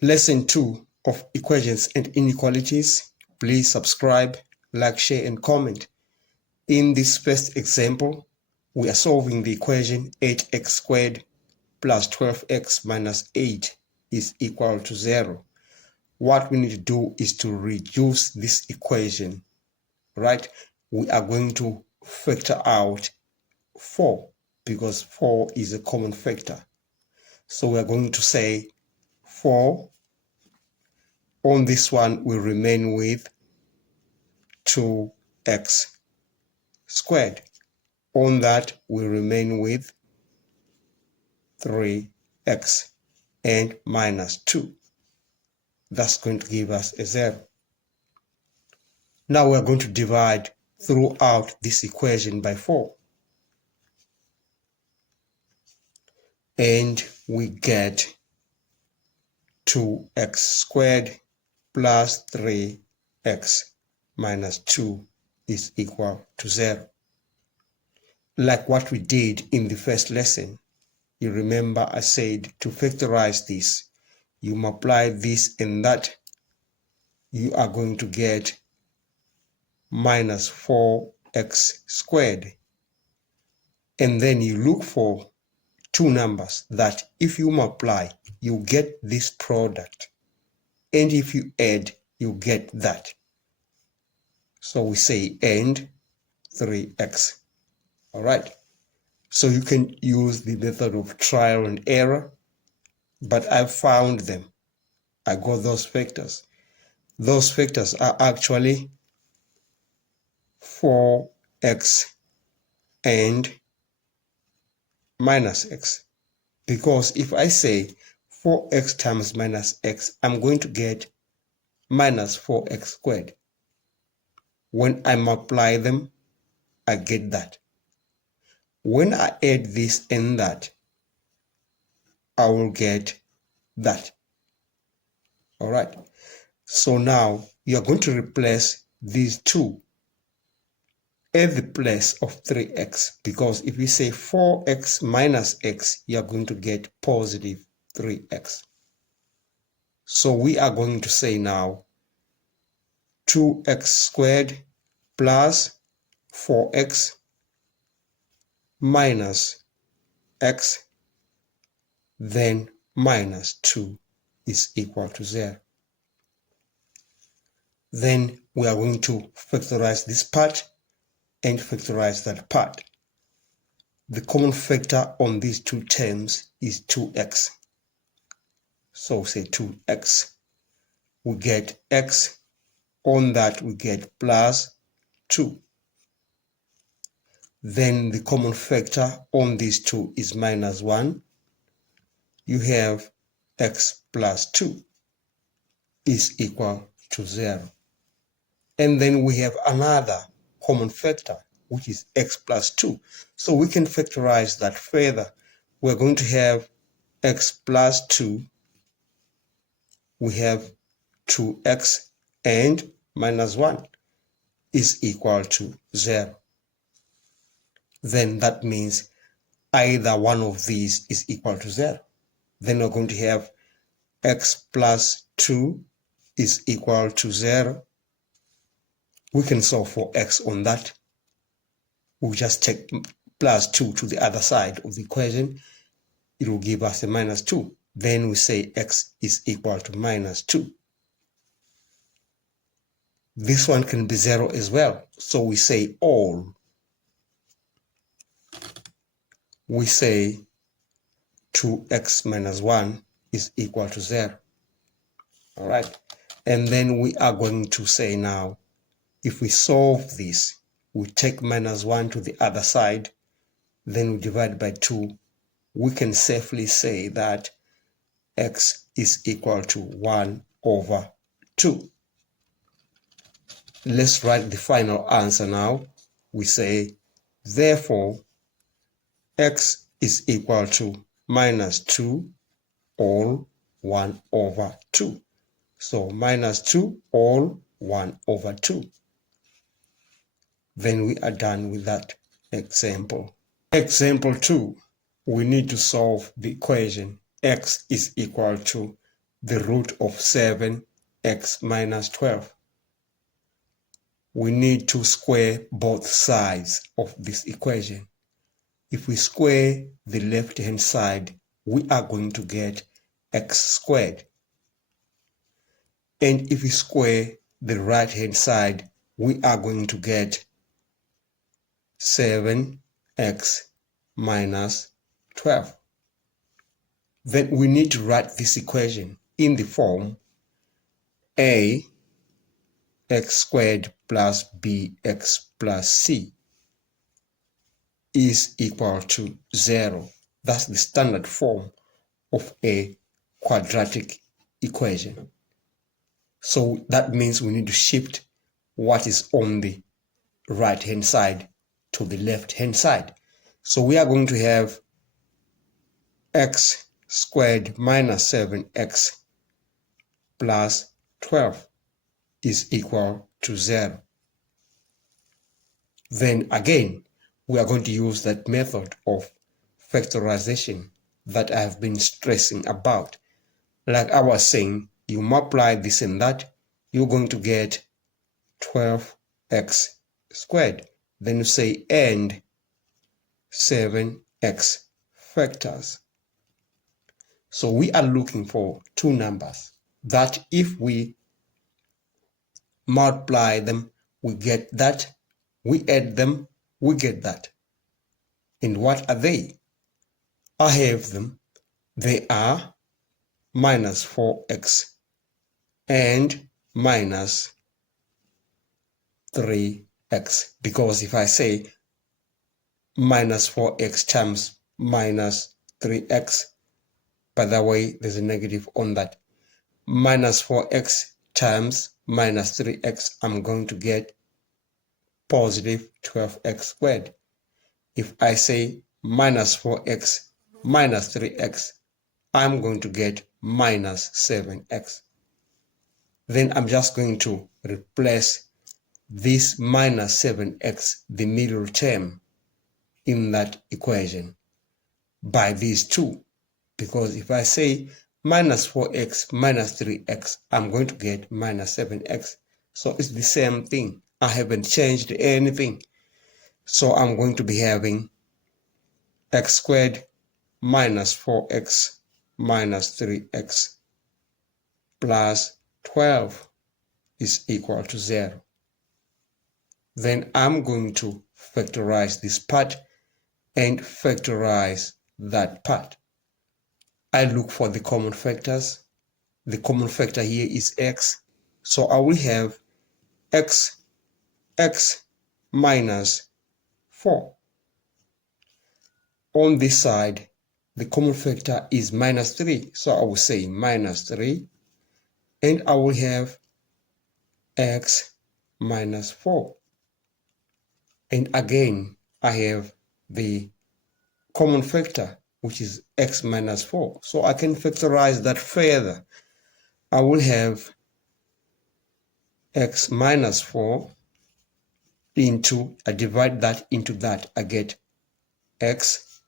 Lesson 2 of equations and inequalities. Please subscribe, like, share, and comment. In this first example, we are solving the equation 8x squared plus 12x minus 8 is equal to 0. What we need to do is to reduce this equation, right? We are going to factor out 4 because 4 is a common factor. So we are going to say 4. On this one, we remain with 2x squared. On that, we remain with 3x and minus 2. That's going to give us a 0. Now we're going to divide throughout this equation by 4. And we get 2x squared plus 3x minus 2 is equal to 0. Like what we did in the first lesson, you remember I said to factorize this, you multiply this and that, you are going to get minus 4x squared. And then you look for two numbers that if you multiply, you get this product. And if you add, you get that. So we say and 3x. All right. So you can use the method of trial and error, but I've found them. I got those factors. Those factors are actually 4x and minus x. Because if I say 4x times minus x, I'm going to get minus 4x squared. When I multiply them, I get that. When I add this and that, I will get that. All right. So now you're going to replace these two at the place of 3x, because if we say 4x minus x, you're going to get positive 3x. So we are going to say now 2x squared plus 4x minus x, then minus 2 is equal to 0. Then we are going to factorize this part and factorize that part. The common factor on these two terms is 2x. So say 2x. We get x. On that we get plus 2. Then the common factor on these two is minus 1. You have x plus 2 is equal to 0. And then we have another common factor, which is x plus 2. So we can factorize that further. We're going to have x plus 2. We have 2x and minus 1 is equal to 0. Then that means either one of these is equal to 0. Then we're going to have x plus 2 is equal to 0. We can solve for x on that. We'll just take plus 2 to the other side of the equation. It will give us a minus 2. Then we say x is equal to minus 2. This one can be 0 as well. So we say all. We say 2x minus 1 is equal to 0. All right. And then we are going to say now, if we solve this, we take minus 1 to the other side, then we divide by 2. We can safely say that x is equal to 1 over 2. Let's write the final answer now. We say, therefore, x is equal to minus 2 all 1 over 2. So minus 2 all 1 over 2. Then we are done with that example. Example 2, we need to solve the equation x is equal to the root of 7x minus 12. We need to square both sides of this equation. If we square the left-hand side, we are going to get x squared. And if we square the right-hand side, we are going to get 7x minus 12. Then we need to write this equation in the form a x squared plus bx plus c is equal to 0. That's the standard form of a quadratic equation. So that means we need to shift what is on the right-hand side to the left-hand side. So we are going to have x squared minus 7x plus 12 is equal to 0. Then again, we are going to use that method of factorization that I have been stressing about. Like I was saying, you multiply this and that, you're going to get 12x squared. Then you say and 7x factors. So we are looking for two numbers that if we multiply them, we get that. We add them, we get that. And what are they? I have them. They are minus 4x and minus 3x. Because if I say minus 4x times minus 3x, by the way, there's a negative on that. Minus 4x times minus 3x, I'm going to get positive 12x squared. If I say minus 4x minus 3x, I'm going to get minus 7x. Then I'm just going to replace this minus 7x, the middle term in that equation, by these two. Because if I say minus 4x minus 3x, I'm going to get minus 7x. So it's the same thing. I haven't changed anything. So I'm going to be having x squared minus 4x minus 3x plus 12 is equal to 0. Then I'm going to factorize this part and factorize that part. I look for the common factors. The common factor here is x. So I will have x minus 4. On this side, the common factor is minus 3. So I will say minus 3. And I will have x minus 4. And again, I have the common factor, which is x minus 4. So I can factorize that further. I will have x minus 4 into, I divide that into that, I get x,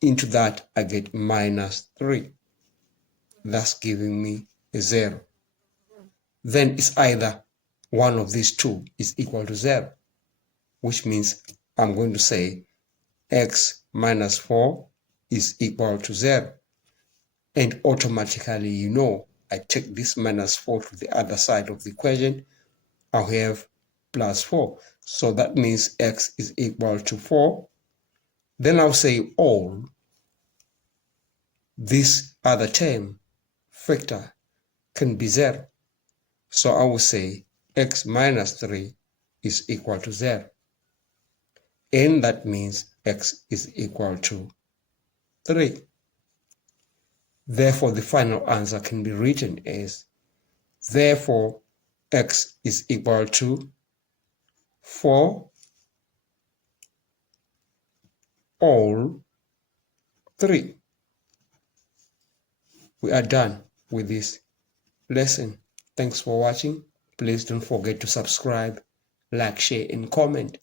into that, I get minus 3. That's giving me a 0. Then it's either one of these two is equal to 0, which means I'm going to say x minus 4 is equal to 0. And automatically, you know, I take this minus 4 to the other side of the equation, I'll have plus 4. So that means x is equal to 4. Then I'll say all this other term, factor, can be 0. So I will say x minus 3 is equal to 0. And that means x is equal to 3. Therefore, the final answer can be written as, therefore, x is equal to 4 all 3. We are done with this lesson. Thanks for watching. Please don't forget to subscribe, like, share, and comment.